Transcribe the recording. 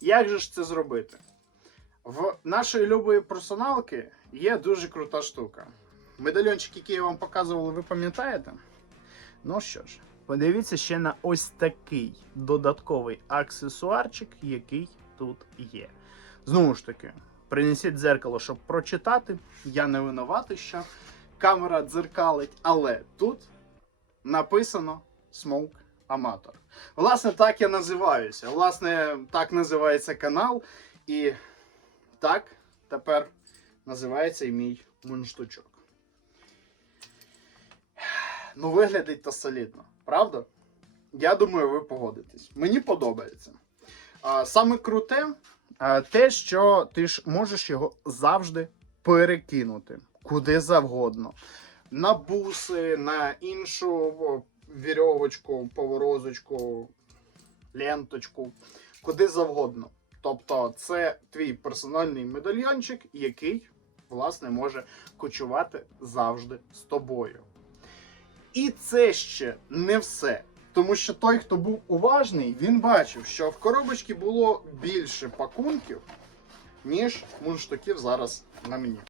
Як же ж це зробити? В нашої любої персоналки є дуже крута штука. Медальйончик, який я вам показував, ви пам'ятаєте? Ну що ж, подивіться ще на ось такий додатковий аксесуарчик, який тут є. Знову ж таки, принесіть дзеркало, щоб прочитати. Я не винуватий, що камера дзеркалить, але тут написано Smoke Amateur. Власне, так я називаюся. Власне, так називається канал. І так тепер називається і мій мундштучок. Ну, виглядить то солідно, правда? Я думаю, ви погодитесь. Мені подобається. А, саме круте а, те, що ти ж можеш його завжди перекинути куди завгодно. На буси, на іншу вірьовочку, поворозочку, ленточку, куди завгодно. Тобто, це твій персональний медальйончик, який, власне, може кочувати завжди з тобою. І це ще не все. Тому що той, хто був уважний, він бачив, що в коробочці було більше пакунків, ніж мундштуків зараз на мені.